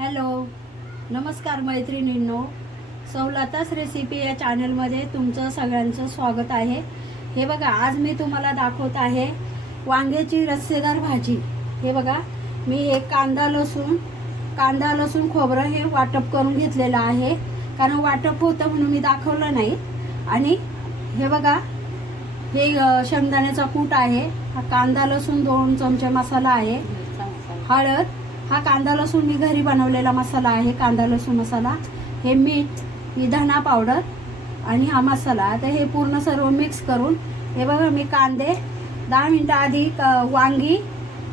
Hello, नमस्कार मैत्रिणींनो. सवलताच recipe या चॅनलमध्ये तुमचं सगळ्यांचं स्वागत आहे. हे बघा, आज मी तुम्हाला दाखवत आहे वांग्याची रस्सेदार भाजी. हे बघा, मी एक कांदा लसूण खोबरं हे वाटप करून घेतलेलं आहे, कारण वाटप होतं म्हणून मी दाखवलं नाही. आणि हे बघा, हे शेंगदाण्याचा कूट आहे, हा कांदा लसूण 2 चमचे मसाला आहे, हळद, हा कांदा लसूण मी घरी बनवलेला मसाला आहे, कांदा लसूण मसाला, हे मीठ, ही धना पावडर आणि हा मसाला. आता हे पूर्ण सर्व मिक्स करून हे बघा, मी कांदे 10 मिनिटं आधी वांगी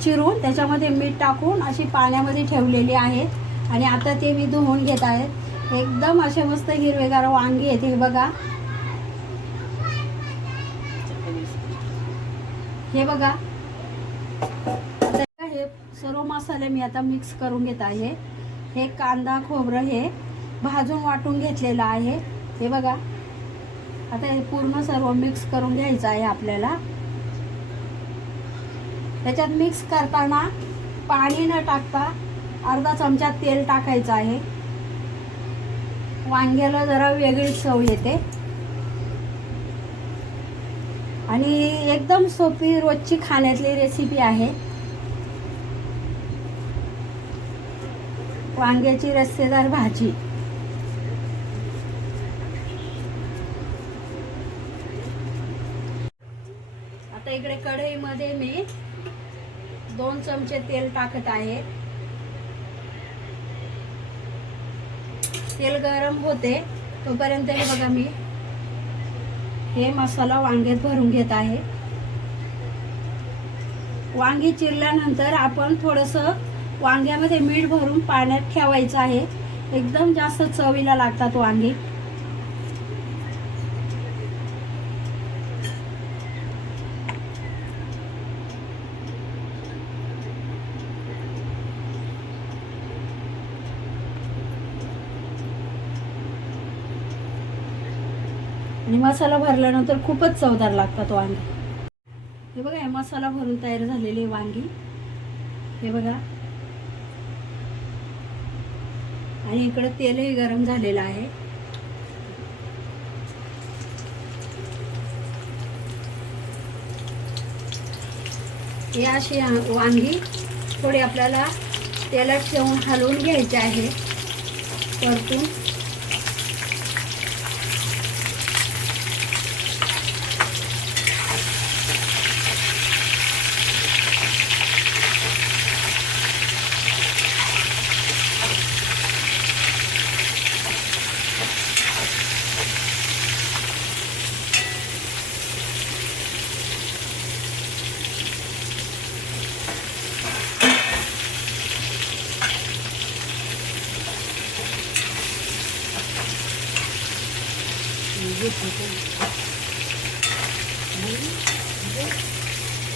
चिरून त्याच्यामध्ये मीठ टाकून अशी पाण्यामध्ये ठेवलेली आहे. आणि आता ते मी धुवून घेत आहे. एकदम असे मस्त हिरवेगार वांगी आहेत. हे बघा, हे बघा, हे सर्व मसाले मी आता मिक्स करून घेत आहे. हे कांदा खोबरं हे भाजून वाटून घेतलेलं आहे. हे बघा, आता हे पूर्ण सर्व मिक्स करून घ्यायचं आहे आपल्याला. त्याच्यात मिक्स करताना पाणी न टाकता अर्धा चमचा तेल टाकायचं आहे. वांग्याला जरा वेगळी चव येते आणि एकदम सोपी रोजची खाण्यातली रेसिपी आहे. वांग्याची रस्सेदार भाजी. आता इकडे कढईमध्ये मी 2 चमचे तेल टाकत आहे. तेल गरम होते तोपर्यंत हे बघा, मी हे मसाला वांग्यात भरून घेत आहे. वांगी चिरल्यानंतर आपण थोडंसं वांग्यामध्ये मीठ भरून पाण्यात ठेवायचं आहे. एकदम जास्त चवीला लागतात वांगी. आणि मसाला भरल्यानंतर खूपच चवदार लागतात वांगी. हे बघा, हे मसाला भरून तयार झालेले वांगी. हे बघा, आणि इकडे तेलही गरम झालेलं आहे. हे अशी वांगी थोडी आपल्याला तेलात ठेवून हलवून घ्यायचे आहे, परतून.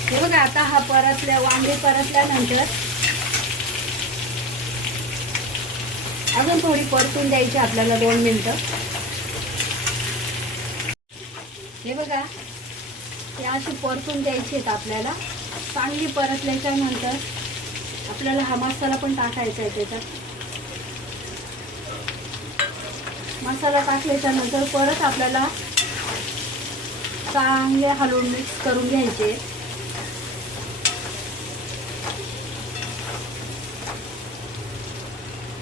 हे बघा, आता हा वांगे परतल्यानंतर अजून थोडी परतून द्यायची आपल्याला 2 मिनिटं. हे बघा, हे अशी परतून द्यायची आहेत आपल्याला. चांगली परतल्याच्या नंतर आपल्याला हा मसाला पण टाकायचा आहे. त्याच्यात मसाला टाकल्याच्या नंतर परत आपल्याला चांगले हलवून मिक्स करून घ्यायचे.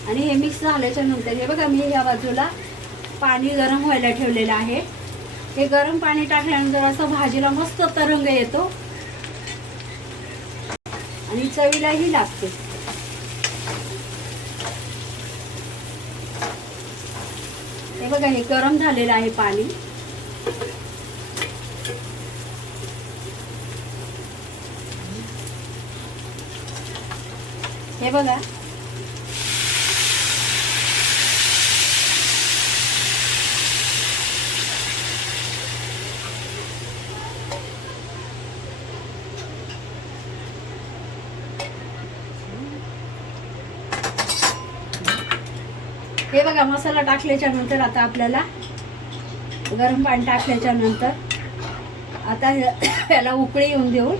आणि हे मिक्स झाल्याच्या नंतर हे बघा, मी या बाजूला पाणी गरम व्हायला ठेवलेलं आहे. हे गरम पाणी टाकल्यानंतर असं भाजीला मस्त तरंग येतो आणि चवीलाही लागते. हे बघा, हे गरम झालेलं आहे पाणी. हे बघा, हे बघा, मसाला टाकल्याच्या नंतर आता आपल्याला गरम पाणी टाकल्याच्या नंतर आता याला उकळी येऊन देऊन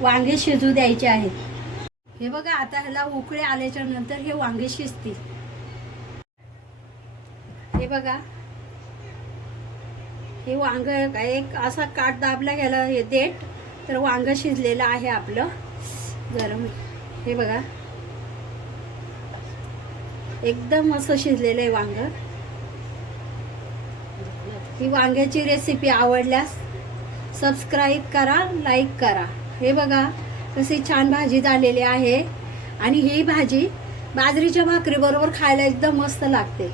वांगे शिजू द्यायचे आहेत. हे बघा आता ह्याला उकळे आल्याच्या नंतर हे वांगे शिजतील. हे बघा हे वांग एक असा काट दाबला गेला हे देठ तर वांग शिजलेलं आहे आपलं गरम. हे बघा एकदम असं शिजलेलं आहे वांग. ही वांग्याची रेसिपी आवडल्यास सबस्क्राईब करा, लाईक करा. हे बघा कशी छान भाजी झालेली आहे आणि ही भाजी बाजरीच्या भाकरी बरोबर खायला एकदम मस्त लागते.